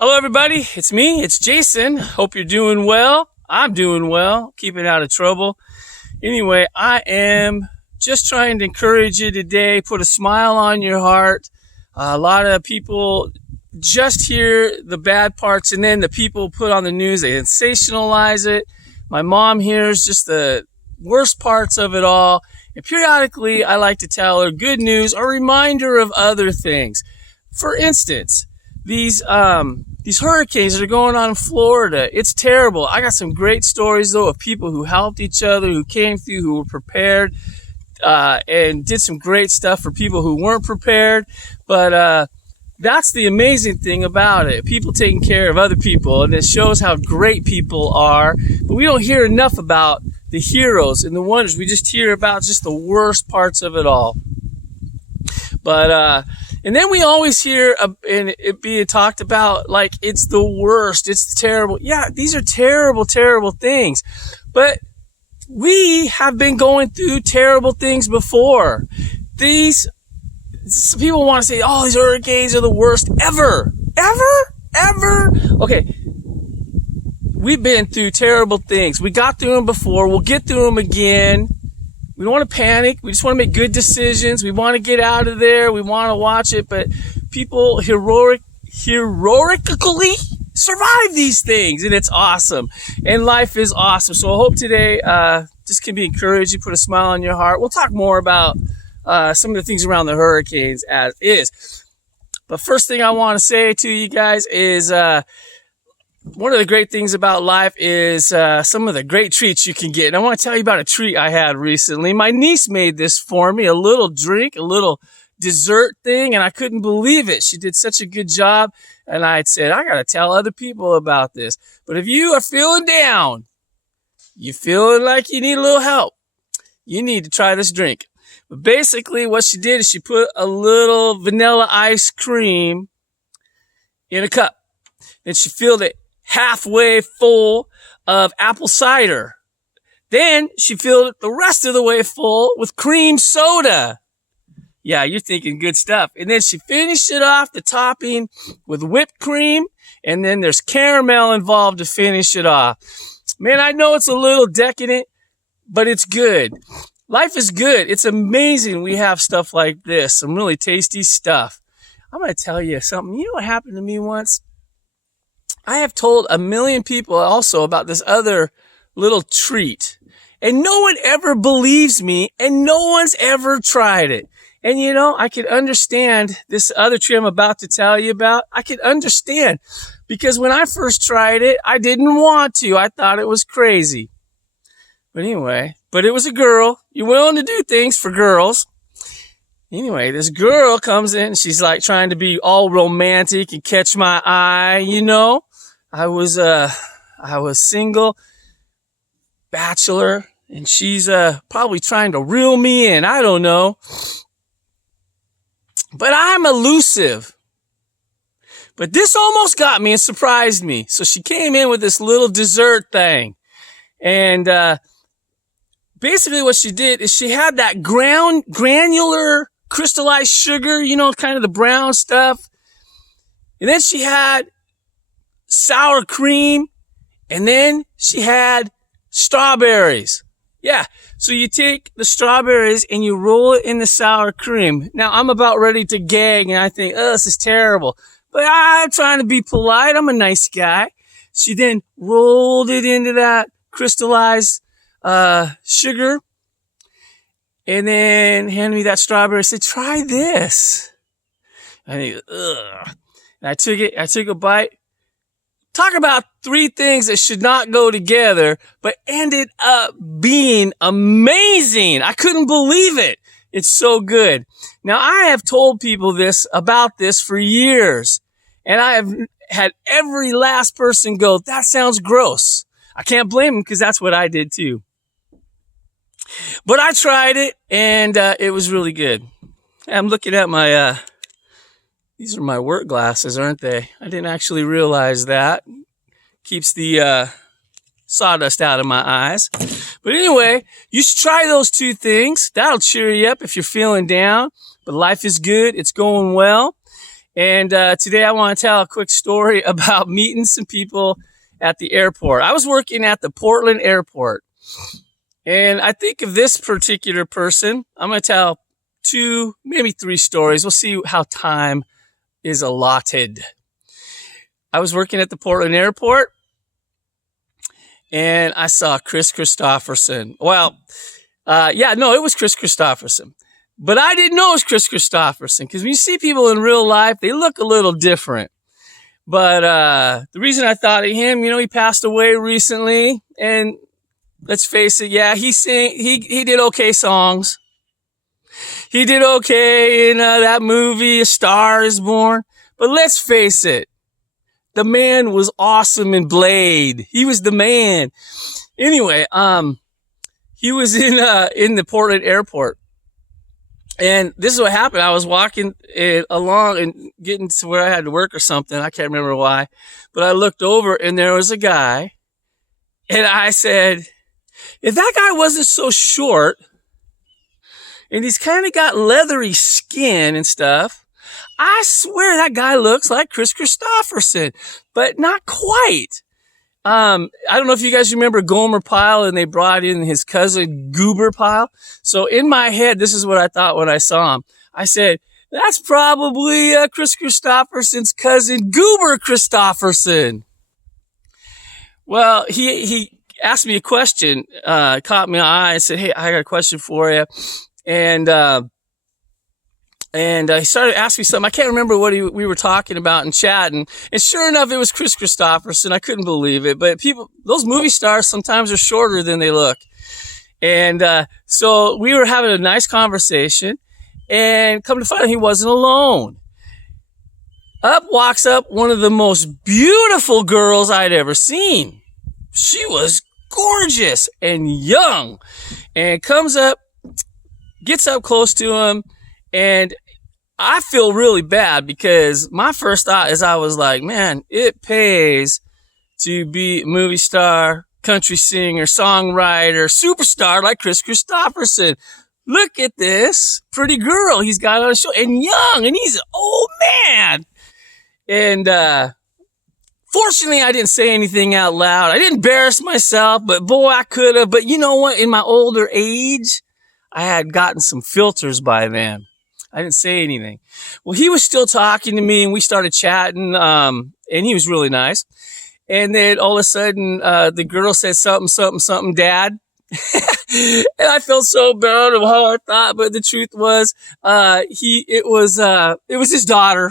Hello, everybody. It's me. It's Jason. Hope you're doing well. I'm doing well, keeping out of trouble. Anyway, I am just trying to encourage you today, put a smile on your heart. A lot of people just hear the bad parts, and then the people put on the news, they sensationalize it. My mom hears just the worst parts of it all. And periodically, I like to tell her good news or reminder of other things. For instance, these hurricanes that are going on in Florida, it's terrible. I got some great stories, though, of people who helped each other, who came through, who were prepared, and did some great stuff for people who weren't prepared. But that's the amazing thing about it. People taking care of other people, and it shows how great people are. But we don't hear enough about the heroes and the wonders. We just hear about just the worst parts of it all. But and then we always hear and it being talked about like it's the worst, it's terrible. Yeah, these are terrible, terrible things. But we have been going through terrible things before. Some people want to say, oh, these hurricanes are the worst ever. Ever? Okay. We've been through terrible things. We got through them before. We'll get through them again. We don't want to panic. We just want to make good decisions. We want to get out of there. We want to watch it. But people heroically survive these things, and it's awesome. And life is awesome. So I hope today just can be encouraging, put a smile on your heart. We'll talk more about some of the things around the hurricanes as is. But first thing I want to say to you guys is one of the great things about life is some of the great treats you can get. And I want to tell you about a treat I had recently. My niece made this for me, a little drink, a little dessert thing, and I couldn't believe it. She did such a good job, and I said, I got to tell other people about this. But if you are feeling down, you feeling like you need a little help, you need to try this drink. But basically what she did is she put a little vanilla ice cream in a cup. Then she filled it halfway full of apple cider. Then she filled it the rest of the way full with cream soda. Yeah, you're thinking good stuff. And then she finished it off, the topping, with whipped cream. And then there's caramel involved to finish it off. Man, I know it's a little decadent, but it's good. Life is good. It's amazing we have stuff like this, some really tasty stuff. I'm going to tell you something. You know what happened to me once? I have told a million people also about this other little treat, and no one ever believes me, and no one's ever tried it. And you know, I could understand this other treat I'm about to tell you about. I could understand, because when I first tried it, I didn't want to. I thought it was crazy. But anyway, it was a girl. You're willing to do things for girls. Anyway, this girl comes in, and she's like trying to be all romantic and catch my eye, you know. I was single, bachelor, and she's probably trying to reel me in. I don't know. But I'm elusive. But this almost got me and surprised me. So she came in with this little dessert thing. And basically what she did is she had that granular crystallized sugar, you know, kind of the brown stuff. And then she had sour cream, and then she had strawberries. Yeah, so you take the strawberries and you roll it in the sour cream. Now, I'm about ready to gag, and I think, oh, this is terrible. But I'm trying to be polite. I'm a nice guy. She then rolled it into that crystallized sugar, and then handed me that strawberry and said, try this. I think, ugh. And I took a bite. Talk about three things that should not go together, but ended up being amazing. I couldn't believe it. It's so good. Now, I have told people about this for years, and I have had every last person go, that sounds gross. I can't blame them, because that's what I did too. But I tried it, and it was really good. I'm looking at my these are my work glasses, aren't they? I didn't actually realize that. Keeps the sawdust out of my eyes. But anyway, you should try those two things. That'll cheer you up if you're feeling down. But life is good. It's going well. And today I want to tell a quick story about meeting some people at the airport. I was working at the Portland airport, and I think of this particular person. I'm going to tell 2, maybe 3 stories. We'll see how time is allotted. I was working at the Portland airport, and I saw Chris Christopherson. Well, it was Chris Christopherson. But I didn't know it was Chris Christopherson, because when you see people in real life, they look a little different. But the reason I thought of him, he passed away recently, and let's face it, he did okay songs. He did okay in that movie, A Star Is Born. But let's face it, the man was awesome in Blade. He was the man. Anyway, he was in the Portland airport. And this is what happened. I was walking along and getting to where I had to work or something. I can't remember why. But I looked over and there was a guy. And I said, if that guy wasn't so short, and he's kind of got leathery skin and stuff, I swear that guy looks like Chris Christopherson, but not quite. I don't know if you guys remember Gomer Pyle, and they brought in his cousin Goober Pyle. So in my head, this is what I thought when I saw him. I said, that's probably Chris Christopherson's cousin Goober Christopherson. Well, he asked me a question, caught my eye, and said, hey, I got a question for you. And he started asking me something. I can't remember what we were talking about and chatting. And sure enough, it was Chris Christopherson. I couldn't believe it. But those movie stars sometimes are shorter than they look. And so we were having a nice conversation. And come to find out, he wasn't alone. Walks up one of the most beautiful girls I'd ever seen. She was gorgeous and young. And comes up, gets up close to him. And I feel really bad, because my first thought is I was like, man, it pays to be a movie star, country singer, songwriter, superstar like Chris Christopherson. Look at this pretty girl he's got on a show, and young, and he's an old man. And fortunately, I didn't say anything out loud. I didn't embarrass myself, but boy, I could have. But you know what? In my older age, I had gotten some filters by then. I didn't say anything. Well, he was still talking to me, and we started chatting, and he was really nice. And then all of a sudden, the girl said something, Dad. And I felt so bad of how I thought, but the truth was, it was his daughter.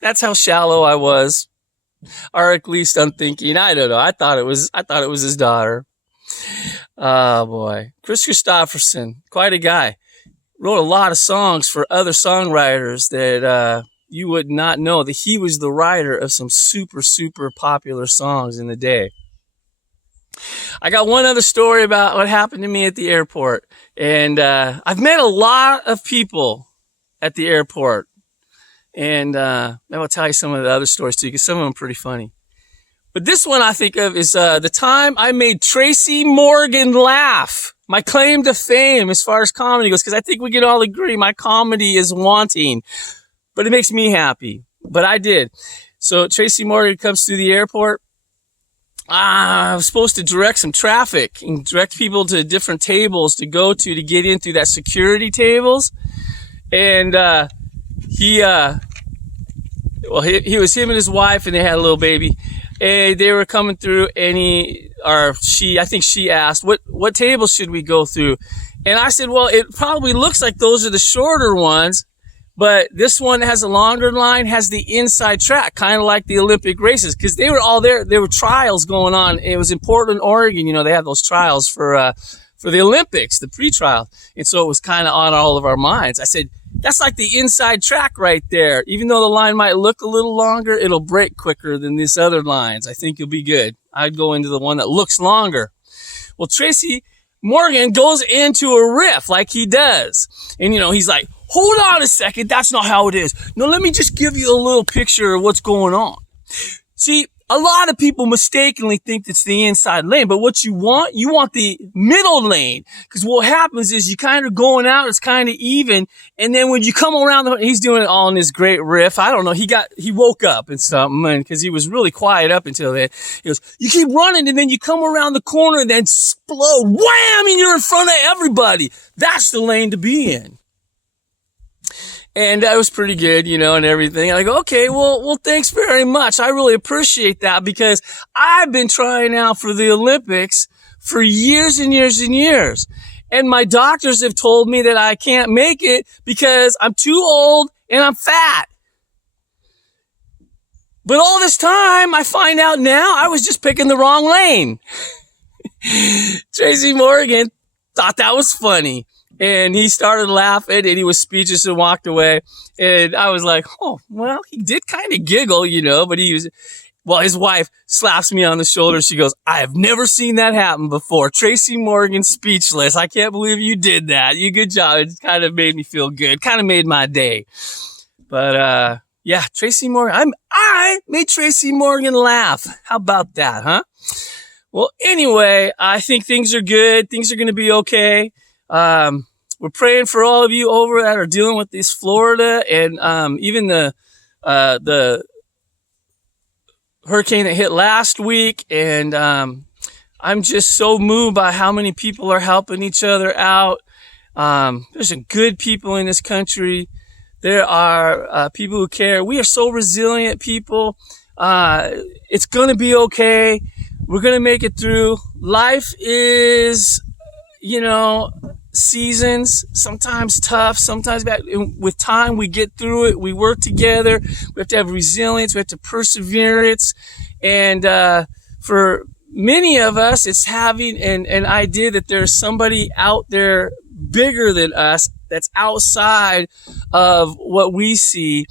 That's how shallow I was. Or at least I'm thinking, I don't know. I thought it was his daughter. Oh boy. Chris Christopherson, quite a guy. Wrote a lot of songs for other songwriters that you would not know that he was the writer of some super, super popular songs in the day. I got one other story about what happened to me at the airport. And I've met a lot of people at the airport. And I will tell you some of the other stories too, because some of them are pretty funny. But this one I think of is the time I made Tracy Morgan laugh. My claim to fame as far as comedy goes, because I think we can all agree my comedy is wanting, but it makes me happy. But I did. So Tracy Morgan comes through the airport. I was supposed to direct some traffic and direct people to different tables to go to get in through that security tables. And he was him and his wife, and they had a little baby. And they were coming through, and I think she asked, what table should we go through? And I said, well, it probably looks like those are the shorter ones, but this one that has a longer line has the inside track, kind of like the Olympic races, because they were all there. There were trials going on. It was in Portland, Oregon. They have those trials for the Olympics, the pre-trial. And so it was kind of on all of our minds. I said, that's like the inside track right there. Even though the line might look a little longer, it'll break quicker than these other lines. I think you'll be good. I'd go into the one that looks longer. Well, Tracy Morgan goes into a riff like he does. And, he's like, hold on a second. That's not how it is. No, let me just give you a little picture of what's going on. See, a lot of people mistakenly think it's the inside lane, but what you want the middle lane. Because what happens is you kind of going out, it's kind of even. And then when you come around, he's doing it all in this great riff. I don't know. He woke up and something, and because he was really quiet up until then. He goes, you keep running, and then you come around the corner and then explode. Wham! And you're in front of everybody. That's the lane to be in. And that was pretty good, and everything. I go, okay, well, thanks very much. I really appreciate that because I've been trying out for the Olympics for years and years and years. And my doctors have told me that I can't make it because I'm too old and I'm fat. But all this time, I find out now I was just picking the wrong lane. Tracy Morgan thought that was funny. And he started laughing and he was speechless and walked away. And I was like, oh, well, he did kind of giggle, but his wife slaps me on the shoulder. She goes, I have never seen that happen before. Tracy Morgan speechless. I can't believe you did that. Good job. It kind of made me feel good. Kind of made my day. But, yeah, Tracy Morgan. I made Tracy Morgan laugh. How about that, huh? Well, anyway, I think things are good. Things are going to be okay. We're praying for all of you over that are dealing with this Florida and even the hurricane that hit last week. And I'm just so moved by how many people are helping each other out. There's some good people in this country. There are people who care. We are so resilient people. It's going to be okay. We're going to make it through. Life is, seasons, sometimes tough, sometimes bad. With time, we get through it. We work together. We have to have resilience. We have to perseverance. And for many of us, it's having an idea that there's somebody out there bigger than us that's outside of what we see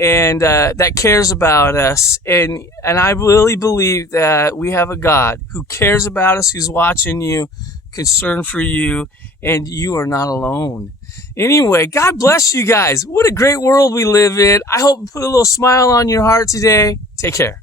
and that cares about us. And I really believe that we have a God who cares about us, who's watching you, concerned for you, and you are not alone. Anyway, God bless you guys. What a great world we live in. I hope it put a little smile on your heart today. Take care.